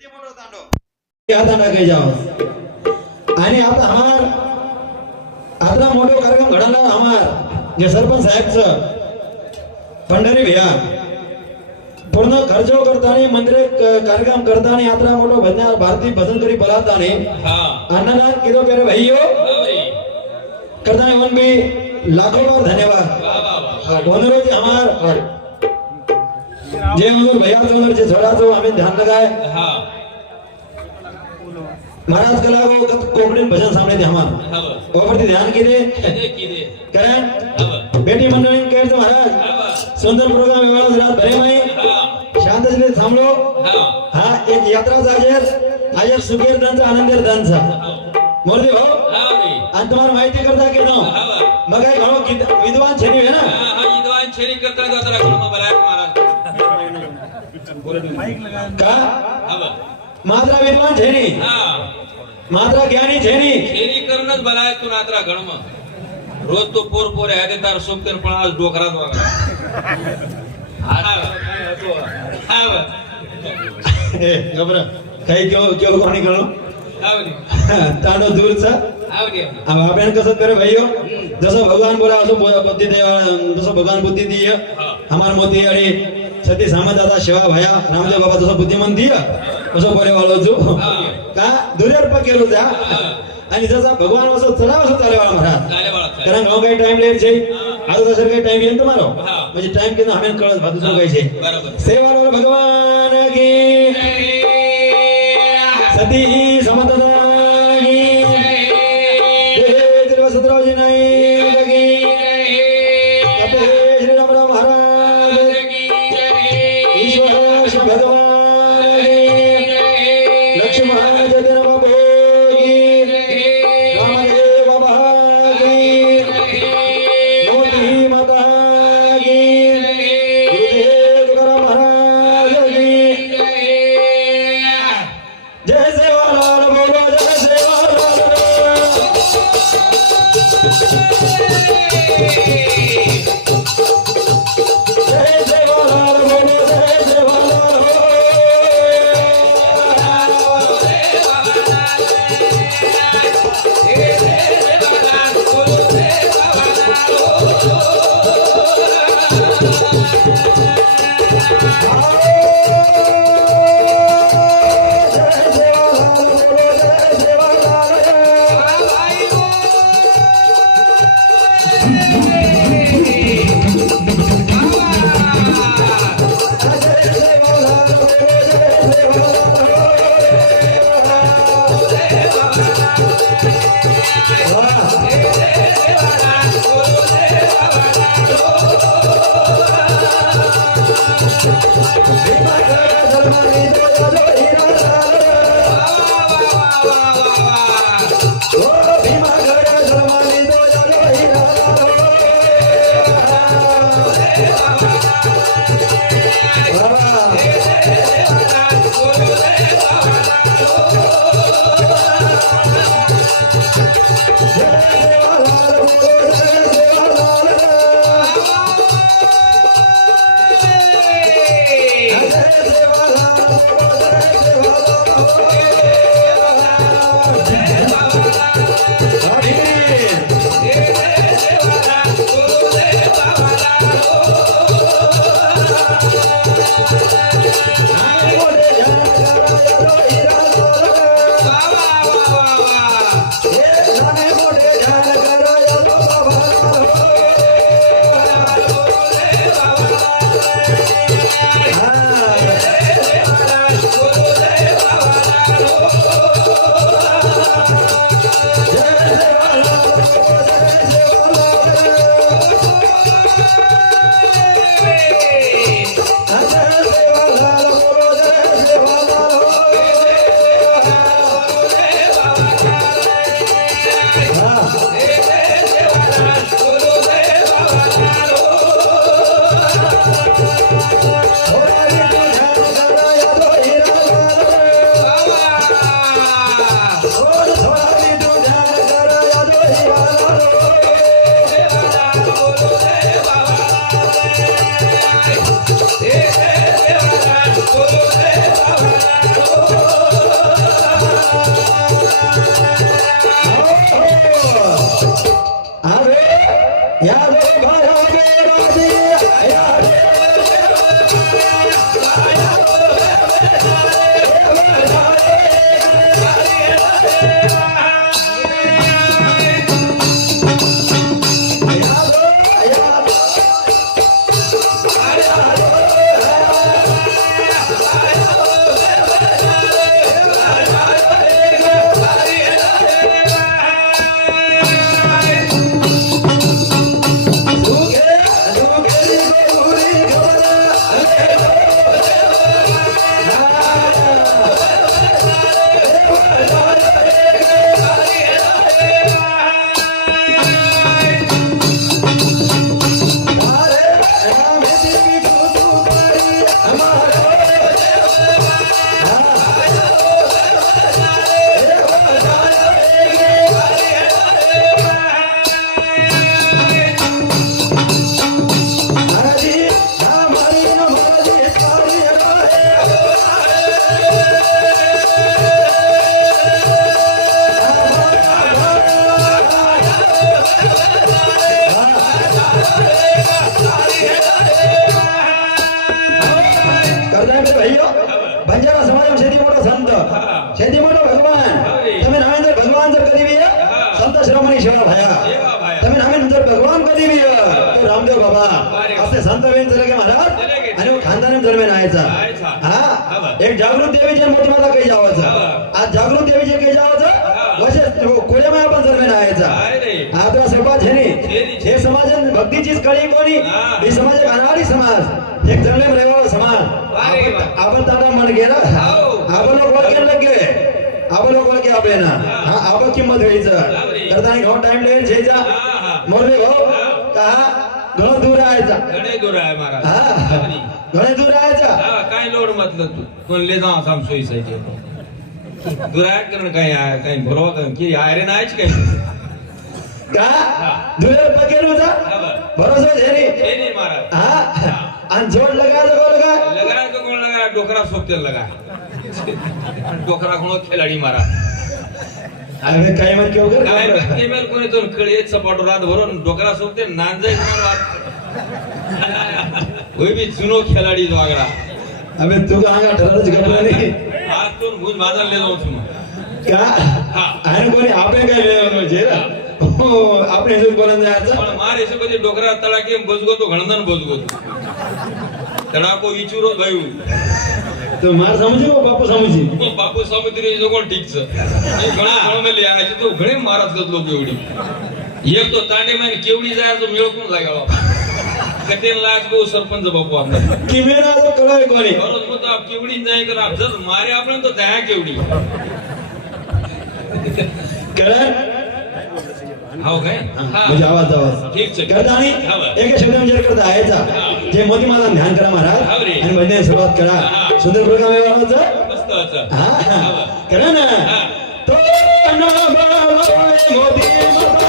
आता नका जाओ आणि आता हमार आता मोठो कार्यक्रम घडला हमार जे सरपंच साहेबचं पंढरी भैया पूर्ण खर्चो करताना मंदिर कार्यक्रम करताना यात्रा मोठो भजन भारतीय भजन करी बलाताने अन्नदान किदो प्यारे भाइयों करताने वन भी लाखों बार धन्यवाद दोनों जी हमार जे हुजूर भैया दोनों जे झड़ा तो हमें ध्यान लगाए महाराज कला को कोकणीन भजन सामने थे हमार ओवरती ध्यान कीदे करें बेटी मंडळी केर महाराज सुंदर प्रोग्राम वेळा रात भरे माई शांततेने थांबलो हा एक यात्रा जागेर आयर सुबेर दानचा आनंदेर दानचा मोरदे भाऊ आणि तुम्हाला माहिती करता की नो मग काय घणो विद्वान छेनी है ना हां विद्वान छेनी करता जातरा घणो बलायक महाराज का मात्रा विद्वान छेनी हां मात्रा ज्ञानी छेनी छेनी करणच बलायक तू नात्रा घणम रोज तो पोर पोर आहे ते तार सोपतेर पण आज डोकरात वागला हां ए गबरा काही क्यों कोणी कळो ताडो दूरचा अब आपण कसं करे भाइयों जसं भगवान बोला असं बुद्धी देवा जसं भगवान बुद्धी दिय हमार मोती आणि सती सामंताचा शिवा भया रामदेव बाबा जसं बुद्धिमान दिय असं बोले वालो जो का दुर्यर पकेलो जा आणि जसा भगवान असं चढाव असं चाले वाला महाराज कारण गाव काही टाइम लेट छे आज जसं काही टाइम येतो मारो म्हणजे टाइम केना हमें कळत भात दुसरं काही छे बरोबर सेवा भगवान की सती समंतदा की जय जय सतरावजी नाईक की श्री राम महाराज की ईश्वर श्री भगवान की लक्ष्मण जय बाबू की रामदेव बाबा की मोती माता की गुरुदेव तुकाराम महाराज की जय सेवालाल बोलो जय सेवालाल जय सेवालाल बोलो जय सेवालाल जय सेवालाल शेती मोठा संत शेती मोठा भगवान तुम्ही नामे जर भगवान जर कधी बी संत शिरोमणी शिवा भाया तुम्ही नामे जर भगवान कधी बी तो रामदेव बाबा असे संत वेन चले गे महाराज आणि वो खानदानी जन्मे नायचा हा एक जागृत देवीचे मोठी माता काही जावाचं आज जागृत देवीचे काही जावाचं वशे कोल्यामाय आपण जन्मे नायचा आता सर्वात हे समाज भक्तीचीच कळी कोणी ही समाज अनाडी समाज एक जन्मे रहिवाळ समाज आपण दादा मन गेला आपण लोक वळके लगे आपण लोक वळके आपले ना हा आपण किंमत व्हायचं करताना घाव टाइम लेन जायचा मोरले भाऊ कहा घणो दूर आयचा घणे दूर आहे महाराज हा घणे दूर आयचा काय लोड मतलब तू कोण ले जाऊ साम सोयी सायचे दुराय करण काय आहे काय भरवा काय की आयरे नाहीच काय का दुरेर पकेल होता भरोसा झेरी नाही महाराज हा आणि जोड लगा लगा तो कोण लगा डोकरा सोपतेल लगा डोकरा कोण खिलाडी महाराज अरे काय मत क्यों कर काय केमेल कोणी तो कळीत सपाट रात भरून डोकरा सोपते नांजाय होय बी जुनो खिलाडी वागडा अबे तू गांगा ठरवच गपला नाही आज तो भूज बाजार ले जाऊ तुम का आणि कोणी आपले काय म्हणजे આપણે શું બોલન જાય પણ મારે શું કદી ડોકરા તળાકે બજગો તો ઘણદન બજગો તળાકો વિચુરો ભયું તો માર સમજી કો બાપુ સમજી બાપુ સમુદ્રી જો કોણ ઠીક છે એ ઘણા ઘણો મે લે આ છે તો ઘણી મારત ગદલો કેવડી એક તો તાંડે માં કેવડી જાય તો મેળો કોણ લાગ્યો કતેન લાજ કો સરપંચ બાપુ આપણે કિમેરા તો કળાય કોની બરોબર મત આપ કેવડી જાય કર આપ જદ મારે આપણે તો દયા કેવડી કળાય हाव काय म्हणजे आवाज ठीक છે करता आणि एक शब्द विचार करता यायचा जे मोदी माझा ध्यान करा महाराज आणि भजनाची सुरुवात करा सुंदर प्रोग्राम आहे वाजवायचा मस्त होता हा करा ना तो ना बाबा मोदी माता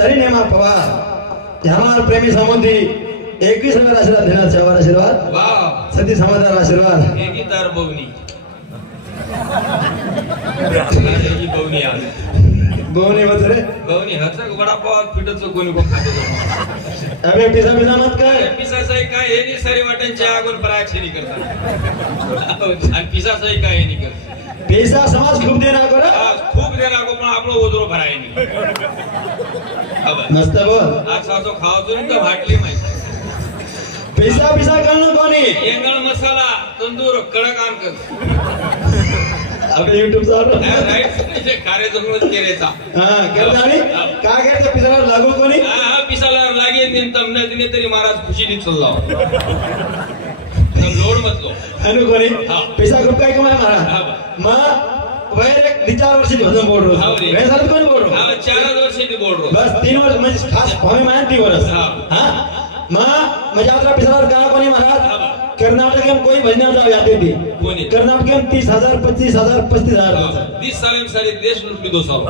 धोनी हमार प्रेमी समुद्री 21 आशीर्वाद देणार सेवा आशीर्वाद वाह सती समाधान आशीर्वाद एकी तार बवनी एकी बवनी आ बोनी वतरे बवनी हचा बडा पाव पिटच कोणी को अबे पिसा मत कर पिसा सही काय हे नी सारी वाटणची आगून पराक्षणी करता आणि पिसा सही काय हे नी कर पैसा समाज खूप देना कर खूप देना को पण आपलो ओदरो भराय नी नसतं बोल आज सासो खावतो नी तर भाटली माहिती पैसा करणं कोणी एंगळ मसाला तंदूर कडक आम कर अबे YouTube चालू राईट कार्य जमून केरेचा हां करतानी काय करते पिसाला लागू कोणी हां पिसाला लागे दिन तमने दिने तरी महाराज खुशी नी चालला तम लोड मतलो अनु कोणी पैसा खूप काय कमाय मारा मग वैर एक 4 वर्ष भजन बोल रहा है मैं साल कोण बोल रहा हां 4 वर्ष नी बोल रहा बस 3 वर्ष म्हणजे खास भावे माहिती 3 वर्ष हां मग म्हणजे आपला पिसाला काय कोणी महाराज कर्नाटक में कोई भजन जाओ याद थी कर्नाटक में 30,000 25,000 35,000 20 साल में सारे देश लूट ली 2 साल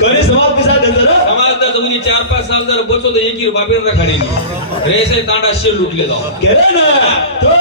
कोणी समाज पिसा देतो ना समाज तुम्ही 4-5 साल जर बचो तर एकी बाबेन राखाडे रेसे तांडा शेल लुटले जाऊ केलं ना तो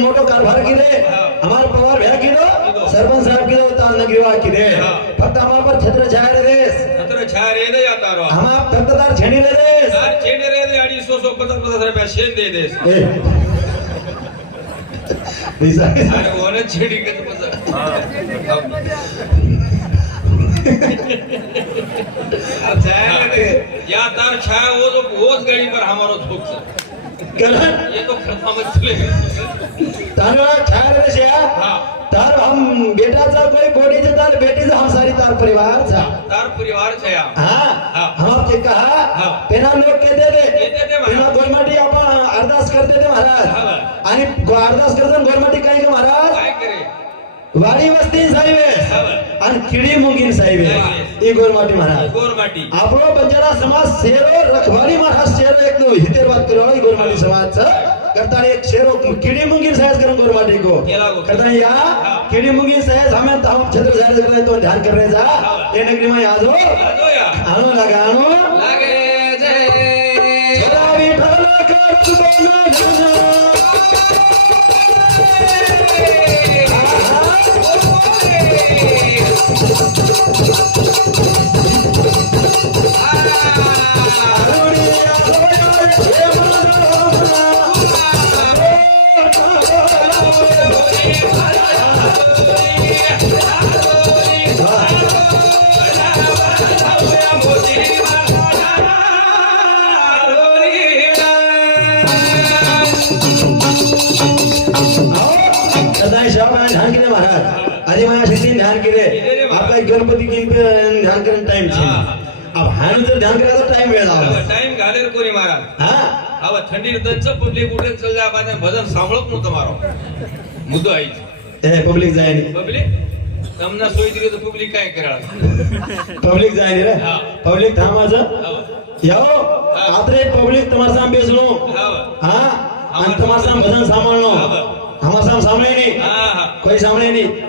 मोटो कारभार की दे हमारे पवार भैया की दो सरपंच साहब की दो ताल नगरीवा की दे फक्त हमारे पर छत्र छाया रे दे जाता रहो हम आप तख्तदार छेनी ले दे यार छेनी रे दे 250 रुपया शेन दे दे अरे वो ना छेड़ी के तो या तार छाया वो तो बहुत गाड़ी पर हमारो थोक ये तो खत्म मत चलेगा तारा छाया रे से हां तार हम बेटाचा कोई बोडीचा तार बेटीचा हम सारी तार परिवारचा तार परिवार छे हां हम आपके कहा पेना लोग कहते थे पेना गोरमाटी आपण अरदास करते थे महाराज आणि अरदास करताना गोरमाटी काय का महाराज काय करे वाडी वस्ती साहेब आणि किडी मुंगीन साहेब ई गोरमाटी महाराज गोरमाटी आपलो बंजारा समाज शेरो रखवाली महाराज शेरो एक दो हितेर बात करो ई गोरमाटी समाज करता एक शेरो किडी मुंगीन साहेब करो गोरमाटी को करता या किडी मुंगीन साहेब हमें ताऊ छत्र साहेब करले तो ध्यान कर रहे जा ये नगरी में आज हो आनो लगे जय छोरा विठल कर बना ध्यान केले महाराज आधी माझ्या शेती ध्यान केले आपला गणपती की ध्यान करन टाइम छे अब हान जर ध्यान करायचा टाइम वेळ लावा टाइम घालेर कोणी महाराज हां अब थंडी तंच पब्लिक उठे चल जा बाने भजन सांभळत न તમારો मुद्दो आई ए पब्लिक जायनी पब्लिक तमना सोई दिली तो पब्लिक काय कराळा पब्लिक जायनी रे पब्लिक थांबाचं याओ आत्रे पब्लिक तुम्हारे सामने बेसनो हां आणि तुम्हारे सामने भजन सांभाळनो हमारे सामने सामने नहीं कोई सामने नहीं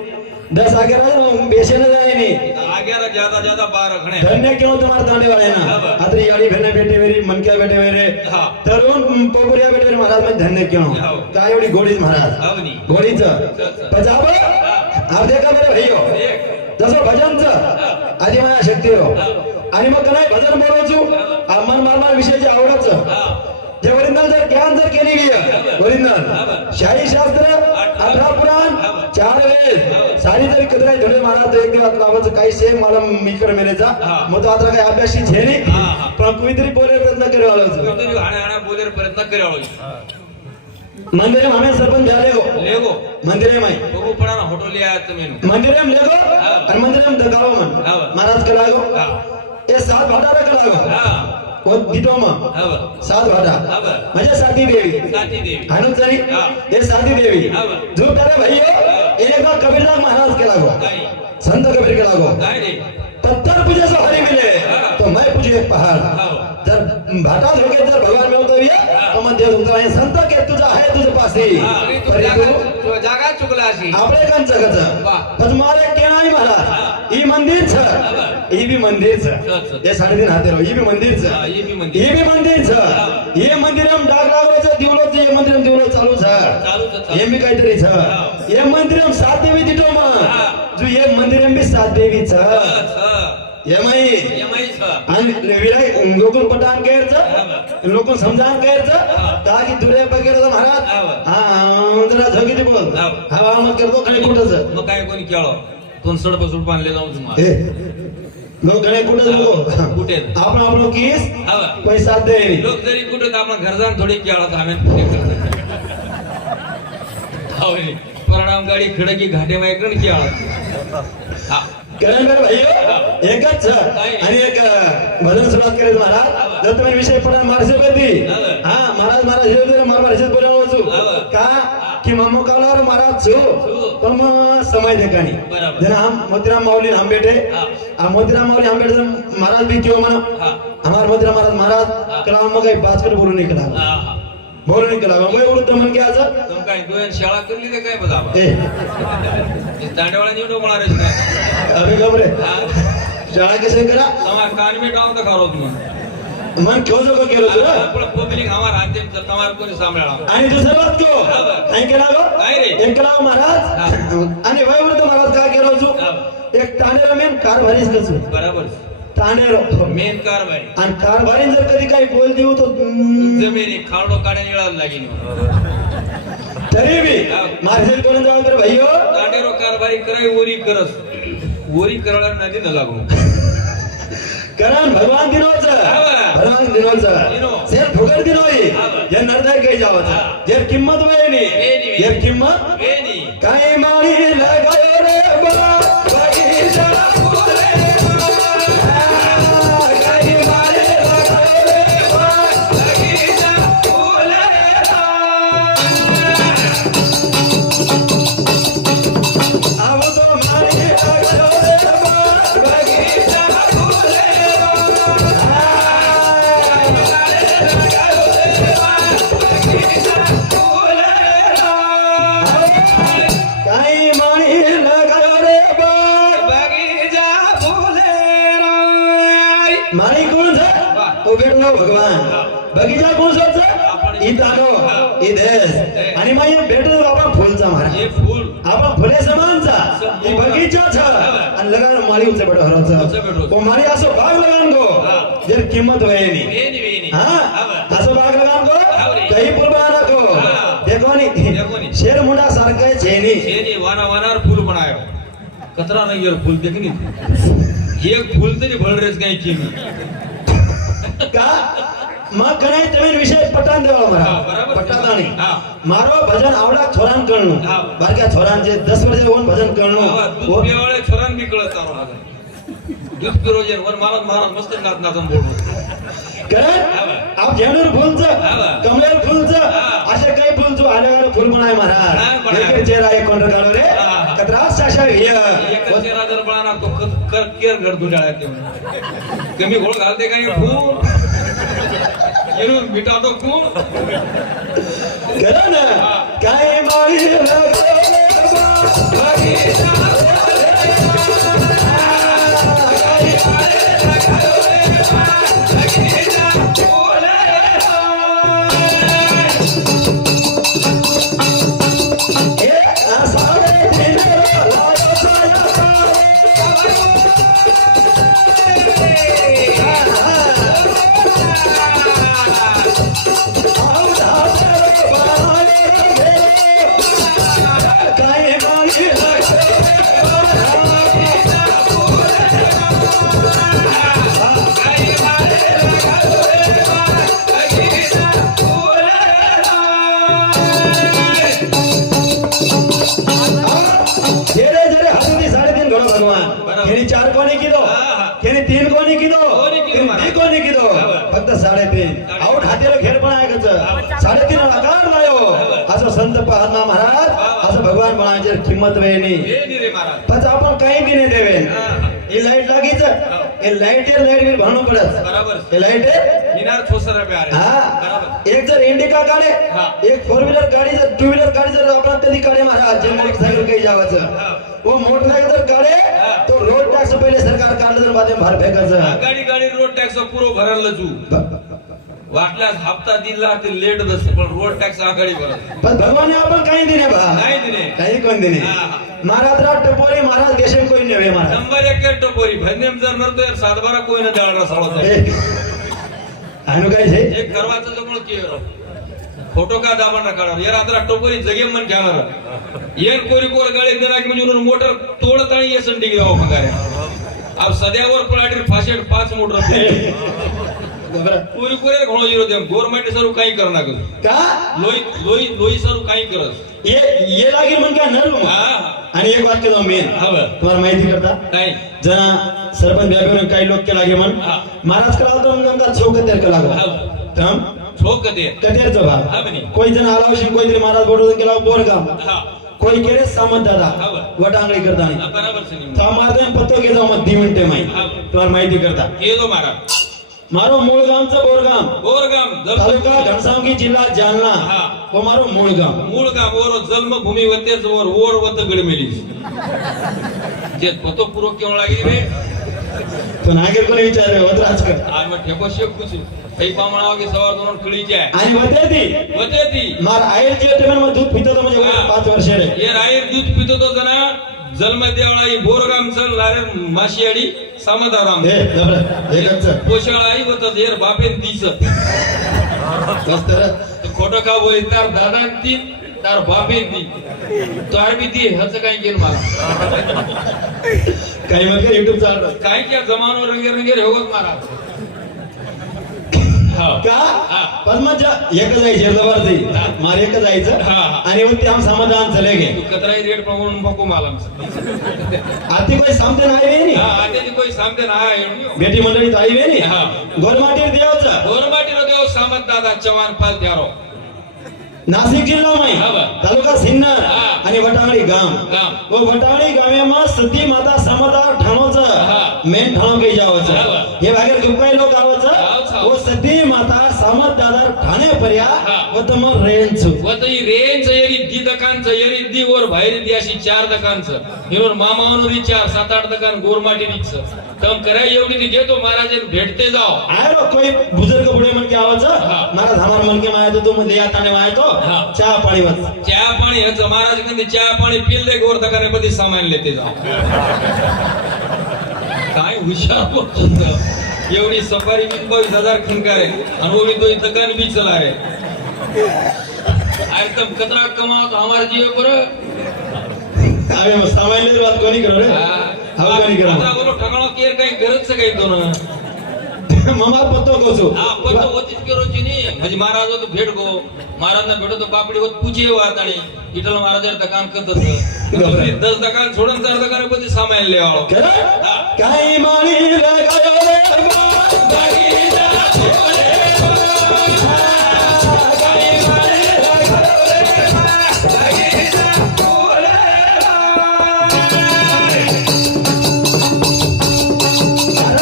10 आगे रहा बेचे न जाए नहीं आगे रहा ज्यादा 12 खणे धन्य क्यों तुम्हारे तांडे वाले ना आत्री याड़ी भेने बेटे मेरी मन क्या बेटे मेरे तरुण पोगुरिया बेटे महाराज में धन्य क्यों काय एवढी घोडी महाराज घोडीच पंजाब आप देखा मेरे भाइयों जसं भजनचं आधी माझ्या शक्ती हो आणि मग काय भजन बोलायचो मन मारमार विषयाची आवडच जे वरिंदल जर ज्ञान जर केली गेली वरिंदल शाही शास्त्र 18 पुराण 4 वेद सारी जरी कदराय धडे महाराज एक दिवस लावायचं काही सेम मला मीकर मेरेचा मग तो आता काही अभ्यासी छे नाही पण कुठेतरी बोले प्रयत्न करे वाळायचं कुठेतरी हाणा बोले प्रयत्न करे वाळायचं मंदिरे हमें सरपंच लेगो मंदिरे माई बघू पडा ना होटोलिया तुम्ही मंदिरे में लेगो और मंदिरे में दगावो मन महाराज कलागो ये 7 भाटा कलागो वो दिटोमा 7 भाटा म्हणजे साती देवी हनुमचारी ये साती देवी जो करे भैया इने का कबीरदास महाराज के लागो संत कबीर के लागो पत्थर पूजे से हरि मिले तो मैं पूजे एक पहाड़ जर भाटा धोके जर भगवान में होतो तो मन देव उतरा संत के तुझा आहे तुझे पासी तू जागा चुकलासी आपले कंच गच पद्मारे केणाई महाराज ई मंदिर छ ई भी मंदिर छ ये 3.5 हाते रो ई भी मंदिर छ ई भी मंदिर छ ये मंदिरम डाग लागलो छ दिवलो छ ये मंदिरम दिवलो चालू छ ये भी काहीतरी छ ये मंदिरम 7 देवी दिटो म जो ये मंदिरम भी 7 देवी छ एमाई आणि विराय लोकून पटान कायचं लोकून समजान कायचं का की दुर्या बघेर महाराज हा जरा झगीती बोल हा मग करतो काही कुठंच मग काय कोणी केळो दोन सडप सुड बांधले जाऊन तुम्हाला लोक गणे कुठं कुठे आपण किस पैसा दे लोक जरी कुठं आपण घर जाऊन थोडी केळा आम्ही परिणाम गाडी खडकी घाटे मायकडे केळा करण भाई एकच आणि एक भजन सुरुवात करेल महाराज जर तुम्ही विषय पडा मारसेपती हा महाराज हे मारसेच बोलावं का की मम्मो कालावर महाराज छो पण मग समय ठिकाणी जन हम मोतीराम माऊली हम बेटे मोतीराम माऊली हम बेटे महाराज भी क्यों मना हमार मोतीराम महाराज कला मग काही बाजकर बोलू नाही कला बोलू नाही कला मग एवढं दमन काय आज काय दोन शाळा करली ते काय बघा दांडेवाला निवडून होणार काय अरे गबरे शाळा कसे करा તમાર કાન મે ડાવ તો ખારો તું मन क्यों जो केलो तू पण पब्लिक हमार अंतिम તમાર कोणी सांभाळा आणि दुसरं बात क्यों काय केला गो काय रे एकला महाराज आणि वयवृद्ध महाराज काय केलो तू एक तांडेरो मेन कारभारीच कसू बरोबर तांडेरो मेन कारभारी आणि कारभारी जर कधी काही बोल देऊ तो जमिनी खाडो काढे निळायला लागेल तरी भी मार्शल करून जाऊ तर भाईओ तांडेरो कारभारी कराय ओरी करस ओरी करायला नदी न लागू कारण भगवान दिनोच भगवान दिनोच सेल फुकट दिनोई जे नरदाय काही जावच जे किंमत वेणी जे किंमत वेणी काय माणी लगायो रे बा बगीचा फुले काय माणी लगायो रे बा बगीचा फुले आव तो माणी लगायो रे बा बगीचा माणी कोण तो भेटलो भगवान बगीचा कोण सोच इतानो इदेस आणि माई भेटलो आपण फुलचा महाराज हे फूल आपण फुले समानचा ही बगीचा छ आणि लगान माळी उचे बेटो हरचा ओ माळी असो भाग लगान गो जर किंमत वयनी वेणी वेणी हां असो भाग लगान गो काही पुरबाना को देखोनी शेर मुंडा सारखा छेनी छेनी वाना वानार फूल बनायो कतरा नाही यार फूल देखनी एक फूल तरी भळरेस काही केली का मग कणाय તમે વિષય પટાન દેવા મારા પટાદાણી મારો ભજન આવડા છોરાન કરણું બારકા છોરાન જે 10 વર્ષે ઓન ભજન કરણું दूध पिवाळे छोरान बी कळत तारो दूध पिरो जे वर महाराज महाराज मस्त नाच नाचन बोलतो कारण आप जेणूर फुलचं कमलेर फुलचं असे काही फुलचं आल्यावर फुल बनाय महाराज एक चेहरा एक कोंड काढो रे कतरास शाशा एक चेहरा जर बळा तो कर केर घर धुडाळ्या ते कमी गोळ घालते काय फूल येऊन मिटा तो फूल कारण काय माळी चार कोणी किलो त्याने तीन कोणी किलो कोणी किलो फक्त 3.5 आउट हातेला खेळ पण ऐकायचं 3.5 आकार लायो असं संत पहाना महाराज असं भगवान म्हणायचे किंमत वेणी पण आपण काही बी नाही देवे हे लाईट लागीच हे लाईट बिल भरणं पडत बरोबर हे लाईट मिनार छोसरा पे आ रे बरोबर एक जर इंडिका काढे एक 4 व्हीलर गाडी जर 2 व्हीलर गाडी जर आपण कधी काढे महाराज जनरिक सायकल काही जावाचं वो मोटरसायकल जर काढे तो रोड टॅक्स पहिले सरकार काढलं तर बादे भार फेकायचं गाडी रोड टॅक्स पुरो भरायला जू वाटल्यास हप्ता दिला ते लेट बस पण रोड टॅक्स आगाडी भरत पण भगवान आपण काही दिले बा नाही दिले काही कोण दिने हा. महाराज राव टपोरी महाराज देशे कोई नेवे महाराज नंबर 1 टपोरी भन्नेम जर नरतो यार 7-12 कोई न दळरा साळो આનું કઈ છે एक करवाचं जमळ केरो फोटो का दाबाना काढा यार आता टोपरी जगे मन घेणार येन कोरी कोर गाडी देना की म्हणजे मोटर तोडत आणि येसन डिग्री गाव पगार अब सध्यावर पळाटी फाशेट 5 मोटर कोरी कोरे घणो जिरो देम गव्हर्नमेंट सरू काही करना क का लोई सरू काही करत ये लागेल म्हण का नरू हा आणि एक वाक्य जाऊ मेन हवं तुम्हाला माहिती करता नाही जना सरपंच व्यापारी काही लोक के लागे म्हण हा. महाराज करावं तर नमका चौकतेर का लागला हवं तम ठोक ते कतेरचा हा भाग बनी कोई जण आलावशी कोई तरी महाराज बोलतो केला बोरगाम हा कोई केले सामंत दादा हवं. वटांगळी करतानी बराबर सनी था मारते पत्तो घे जाऊ मग 2 मिनिटे माई हा. तुम्हाला माहिती करता हे दो मारा मारो मूळ गामचं बोरगाम बोरगाम तालुका घनसावंगी जिल्हा जालना हा. हो मारो मूळ गाम मूळ गाव वर जन्मभूमी वतेच वर ओर वत गडमेली जे पतो पुरो केवळ लागी रे तो नागेर कोणी विचारले वतराज कर आज मग ठेको शेक कुछ काही पामण आगे सवार दोन खळीचे आहे आणि वते ती मार आयरची टेबल मध्ये दूध पितो तो म्हणजे हा. 5 वर्ष रे ये राईर दूध पितो तो जना जन्म देवळाई बोरगाम चल लारे माशियाडी सामदाराम हे जबर एकच पोशाळाई वत देर बापेन तीच मस्त रे खोटं का बोली तार दादा ती तार बापेन ती तार बी ती हच काही केलं मला काही मग YouTube चालू काय क्या जमानो रंगे रंगे होगत मारा हा का हा. पद्मजा एक जायचे जबर जाई मार एक जायचं हा. आणि मग ते हम समाधान चले गे तू कतराई रेट पाहून बको माला आती कोई सामते नाही वे नी हा आते कोई सामते ना आहे बेटी मंडळी आई वे नी हा. गोरमाटी देवचा गोरमाटी रो देव सामंत दादा चव्हाण पाल त्यारो नाशिक जिल्हा मै हा बा. तालुका सिन्नर हा. आणि वटावळी गाम गाम. वो वटावळी गावेमा सती माता समदार ठाणोचं हा. मेन ठाणो काही हा जावचं बा. हे भागर दुपाई लोक हावच, आवचं हाव. वो सती माता समदार ठाणे पर्या हा. व तम रेंच वतई रेंच येरी दी दकानच येरी दी वर बाहेर दी अशी 4 दकानच हिरोर मामावनुरी 4-7-8 दकान गोरमाटी नीच तम कराय एवढी ती घेतो महाराजन भेटते जाओ आयो कोई बुजुर्ग बुढे मन के आवचं हा. मारा धामार मन के माया तो मध्ये याताने माया तो हा. चहा पाणी वच चहा पाणी हच महाराज कंदी चहा पाणी पिल दे गोर दकाने बदी सामान लेते जाओ काय हुशार लोक sunt. एवढी सफारी 22,000 खनकारे आणि वो भी तो दकान भी चला रे अरे तब कतरा कमाओ तो हमारे जीव पर आवे मग सामान्य बात कोणी करो रे हाव कोणी करो कतरा बोलो ठगाणो केर काही गरज से काही तो ना ममार पत्तो कोसो हा पण तो होतीच केरो चिनी म्हणजे महाराज तो भेट गो महाराज ना भेटो तो बापडी होत पूजे वाताणी विठ्ठल महाराज दुकान करत 10 दुकान सोडून 4 दुकान मध्ये सामान लेवाळो काही माणी लगायो रे बाई जा छोरे काही माणी लगायो रे बाई जा छोरे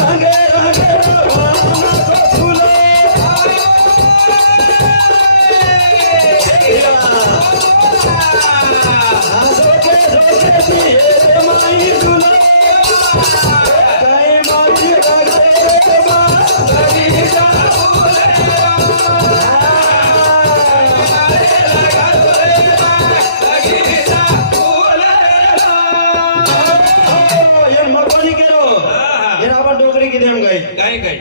रंगे रंगे फुले काय काय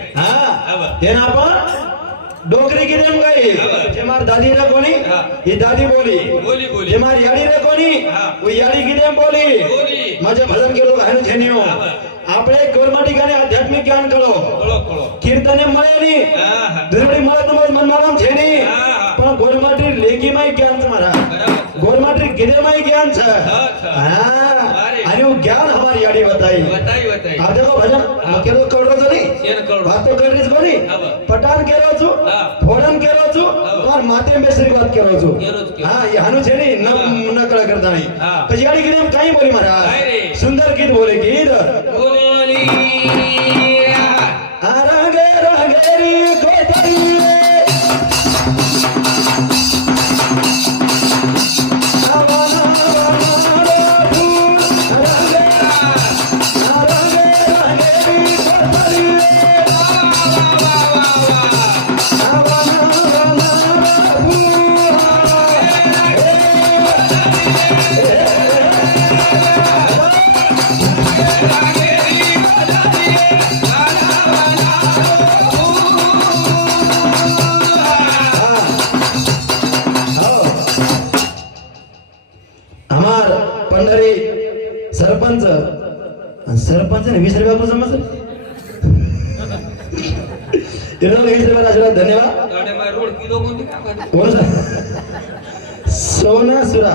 डोकरी की देम गई जे मार दादी रे कोणी हा. ही दादी बोली बोली बोली जे मार याडी रे कोणी हा. वो याडी की देम बोली बोली. माझे भजन के लोग हानु छेनियो हा. આપણે ગોરમા ઠિકાણે આધ્યાત્મિક જ્ઞાન કરો कळो कळो કીર્તને મળે ની હા દરડી મળે તો મનમારામ છે ની હા. પણ ગોરમાટી લેગીમાંય જ્ઞાન છે મારા बराबर ગોરમાટી ગીરેમાંય જ્ઞાન છે હા, છે. હા અરે. અને હું જ્ઞાન અમારી યાડી બતાઈ बताई આ देखो ભજન કેરો કવડો છો ની शेर कळो વાત તો કરી જ કોની હા, બસ. પટાન કેરો છું હા. ફોડન કેરો છું હા. और माते बेसरी વાત કેરો છું કેરો જ કેરો. હા એ હાનું છે ની હા. નકળા કરતા નહીં હા. પછી યાડી ગીરે કાઈ બોલી મારા કાઈ રે. સુંદર ગીત બોલે ગીત बोली रंगे रंगेरी कोतरी हमार पंढरी सरपंच सरपंच ने 20 रुपया को समझ इन्होंने 20 रुपया आशीर्वाद धन्यवाद ताडे माय रोड किलो कोणती काम करते कौन सा सोना सुरा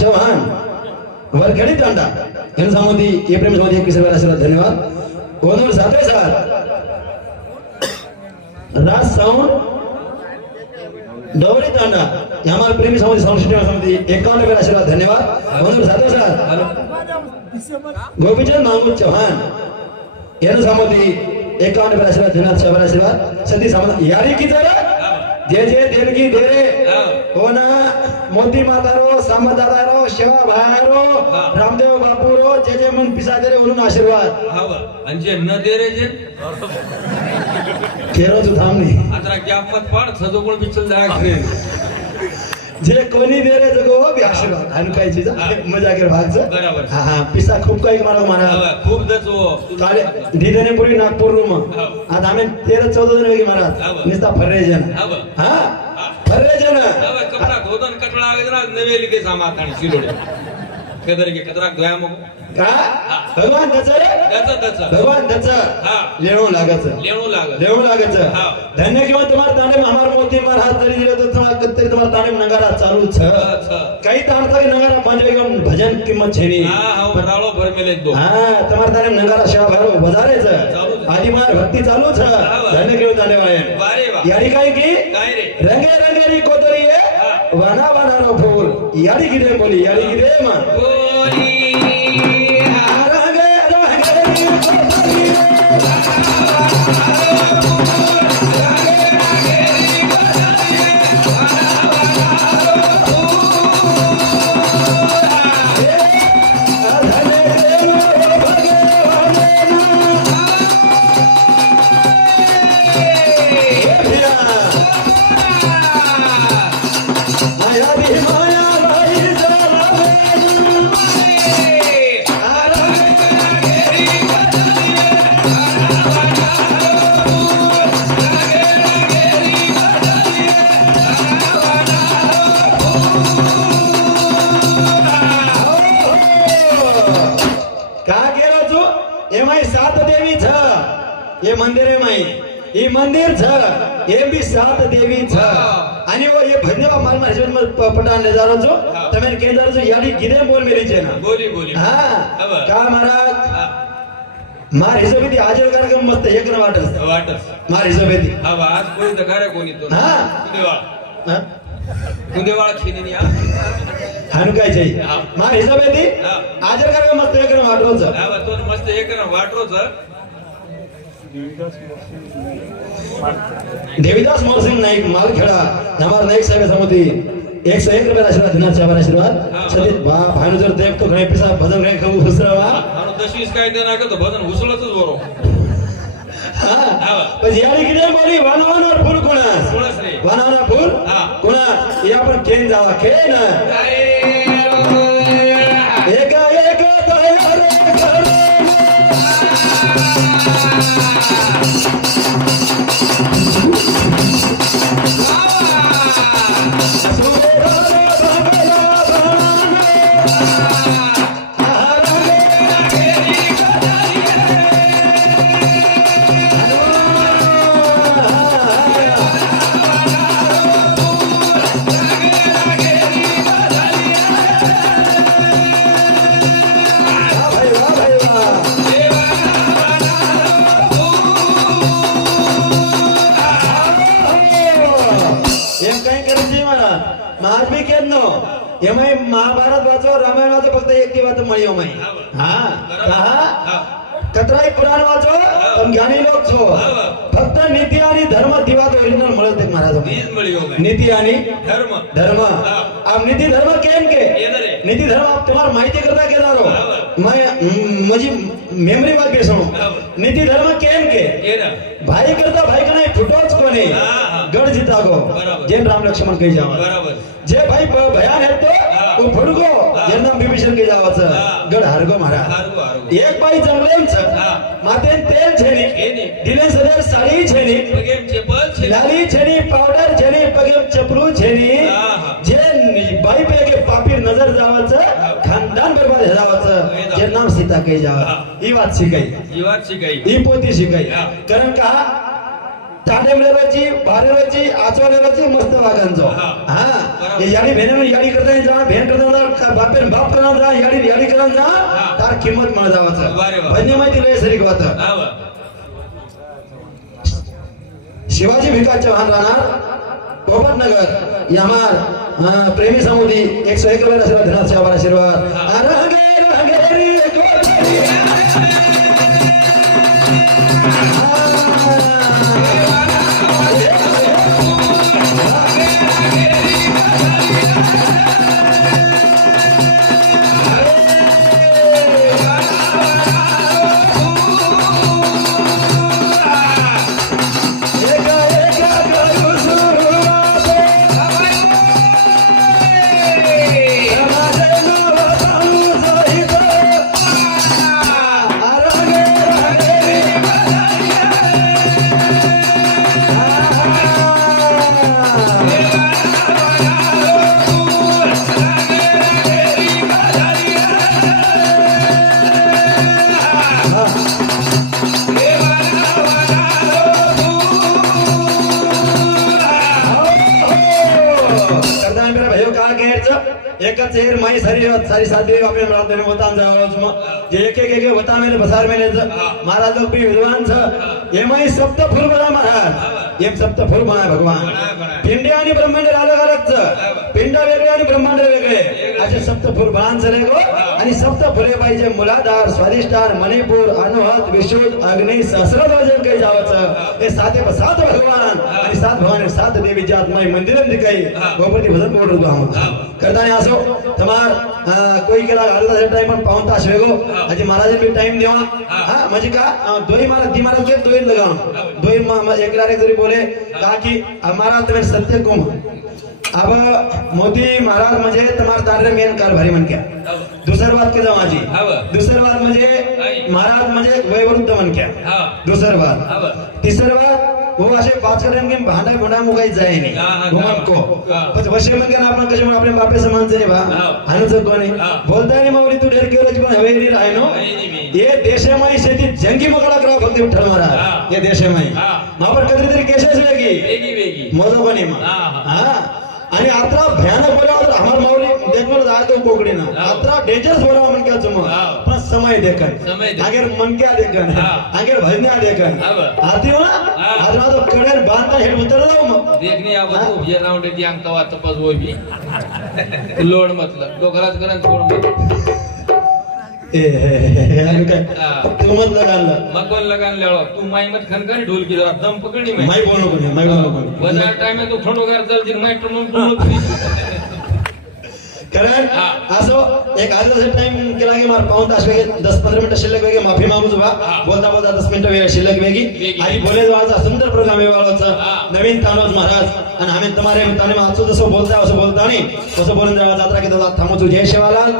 चौहान वरखड़ी तांडा इन सामोदी ये प्रेम सामोदी 21 रुपया आशीर्वाद धन्यवाद ओनर साथे साथ राज साउंड डोबरी तांडा हमारे प्रेमी सामोदी साउंड सिस्टम समिति 51 रुपया आशीर्वाद धन्यवाद ओनर साथे साथ गोपीचंद मांगू चौहान इन सामोदी 51 रुपया आशीर्वाद धन्यवाद शबर आशीर्वाद सती सामोदी यारी की जरा जे जे देणगी दे रे हो ना मोती मातारो दादारो शिवा भायारो रामदेव बापूरो जे जे मन पिसा दे रे म्हणून आशीर्वाद हाव आणि जे न दे रे जे केरो तू थांबनी आता गॅपत पाड सजो कोण बिचल जाय करे जे कोणी दे रे जगो बी आशीर्वाद आणि काय चीज मजा कर भागच बराबर हा हा पिसा खूप काही मारो मारा खूप दचो काले दीदने पुरी नागपूर रूम आज आम्ही 13 14 जण वेगी महाराज निस्ता फर्रे जन हा फर्रे जन હવે કપડા ધોદન કટડા આવે જરા નવેલી કે સામા તાણી સિલોડે કેદર કે કતરા ગયા મો का भगवान दच દચ भगवान दच हा लेणू लागच લેણું લાગે लेणू लागच हा. धन्य किंवा तुम्हाला ताणे हमार मोती मार हात जरी दिले तो तुम्हाला कत्तरी तुम्हाला ताणे नगारा चालू छ काही ताण था कि नगारा पांच वेग भजन किंमत छेनी હા હા રાળો ભરમેલે દો हा तुम्हाला ताणे नगारा शेवा भरो बजारे छ चालू छ. आदि मार भक्ती चालू छ धन्य किंवा ताणे वाळे વારે વા यारी काय की काय रे रंगे रंगेरी कोतरी वाना वाना रो फूल यारी गिरे बोली यारी गिरे मान બોલી रंगे रंगेरी कोतरी मंदिर माई ये मंदिर छ ये भी सात देवी छ आणि वो ये भंदेवा माल मार जीवन में पटान ले जा रहा जो तमें केंद्र जो यानी गिरे बोल मेरी छे ना બોલી બોલી हां का महाराज मार हिशोबेती आजल कार्यक्रम मस्त एक न वाटस वाटस मार हिशोबेती हा आज कोणी दखारे कोणी तो हा कुदेवाळ हां कुदेवाळ खिनी या हानु काय छे मार हिशोबेती हा. आजल कार्यक्रम मस्त एक न वाटरो छ हा तो मस्त एक न वाटरो छ देवीदास मोरसिंग नाईक मालखेडा हमार नाईक साहेब समिति 101 रुपया आशीर्वाद दिना चाबर आशीर्वाद सतीत बा भानु जर देव तो घणे पिसा भजन घणे खऊ हुसरावा आणि 10-20 काय देना का तो भजन हुसळतच वरो हां पण यारी किती बोली वानवानवर फूल कोणा सुळस रे वानवाना फूल हा. कोणा या आपण केन जावा केन एका एक दयार करे एमाय महाभारत वाचो रामायण वाचो फक्त एक दिवस मळी ओमाय हां कहा कतराई पुराण वाचो तुम ज्ञानी लोग छो फक्त नीति आणि धर्म दिवात ओरिजिनल મળત એક महाराज नीज मळी हो नीति आणि धर्म धर्म अब नीति धर्म केम के नीति धर्म आप तुम्हार माहिती करता केदारो मैं माझी मेमरी बात बेसणो नीति धर्म केम के भाई करता भाई का नाही फुटोच कोणी गड जिता गो जेन राम लक्ष्मण कही जावा बराबर जे भाई भयान है तो तो फडको यांना बिभीषण के जावाचं गड हरगो महाराज हारू हारू एक बाई जमलेच मातेन तेल छेनी दिले सदर साडी छेनी पगेम चेपल छे लाली छेनी पावडर छेनी पगेम चपलू छेनी जे बाई पे के पापीर नजर जावाचं खानदान बरबाद जावाचं जे नाम सीता के जावा ही बात शिकाई ही बात शिकाई ही पोती शिकाई कारण का ताडेमलेची बारेची आचवालेची मस्त वागांचो हा हे याडी भेने याडी करता जा भेन करता जा बापेन बाप करता जा याडी करता जा तार किंमत मला जावाचं भन्य माहिती लय सरी गवत शिवाजी भिकाचे वाहन राहणार पोपटनगर यामार प्रेमी समुदी 101 वेळा आशीर्वाद धनाचे आभार आशीर्वाद रंगे रे गोरी एकच हेर माई सारी साधी आपल्या राहते वतान जावं जे एक वता मेले बसार मेले महाराज लोग भी विद्वान छ ये माई सप्त फूल बना महाराज एक सप्त फूल बना भगवान पिंड आणि ब्रह्मांड अलग अलग छ पिंड वेगळे आणि ब्रह्मांड वेगळे असे सप्त फूल बनान चले गो आणि सप्त फुले पाहिजे मुलाधार स्वादिष्टार मणिपूर अनुहत विशुद्ध अग्नि सहस्रध्वजन काही जावचं हे सात भगवान आणि सात भगवान सात देवी जात माई मंदिरन दिकाई गोपती भजन बोल रहा हूं करताना असो तमार कोई केला अर्धा टाइम पण पाऊन तास वेगो आज महाराज भी टाइम देवा हां म्हणजे का दोई महाराज दी महाराज के दोई लगाओ दोई एक लारे जरी बोले का की हमारा तुम्हें सत्य को अब मोदी महाराज म्हणजे तुम्हार दारे मेन कारभारी म्हण क्या दुसरी बात के जमाजी दुसरी बात म्हणजे महाराज म्हणजे वयवृद्ध म्हण क्या दुसरी बात तिसरी बात वो असे पाच करन भांडा गुंडा मुगाई जाय नाही घुमत को पण वशे मन का आपण कसे आपले बापे समान जे बा हानुच कोणी बोलता नाही माऊली तू डेर केलं पण हवेली राहनो ये देशमाई शेती जंगी मोकळा करा फक्त विठ्ठल महाराज ये देशमाई मापर कधी तरी केसेस वेगी मोजो कोणी हां आणि आता भयानक बोलावर हमार माऊली देखवर जातो कोकणीना आता डेंजरस बोलाव मन क्या तुम पण समय देखन आगर मन क्या देखन आगर भजन्या देखन आती हो ना आज तो कडेर बांधता हेड उतर जाऊ मग देखनी आबा तू ये राउंड दी अंक तवा तपास होई भी लोड मतलब डोकराच करन छोड मत तू मत लगानला मग कोण लगान लेळो तू माई मत खनखन ढोल की दम पकडी माई बोलू कोणी माई बोलू कोणी बजा टाइम में तू खंडोगार चल दिन माई टमून कारण असो एक अर्धा टाइम केला की मार पाऊन तास वेगे 10-15 मिनिट शिल्लक वेगे माफी मागू बा बोलता 10 मिनिट वेगे शिल्लक वेगी आणि बोले जावाचा सुंदर प्रोग्राम वेवाळाचा नवीन तानोज महाराज आणि आम्ही तुम्हारे ताने माचो जसं बोलता असं बोलता नाही कसं बोलून जावा जात्रा के दौलात थांबू जय शिवालाल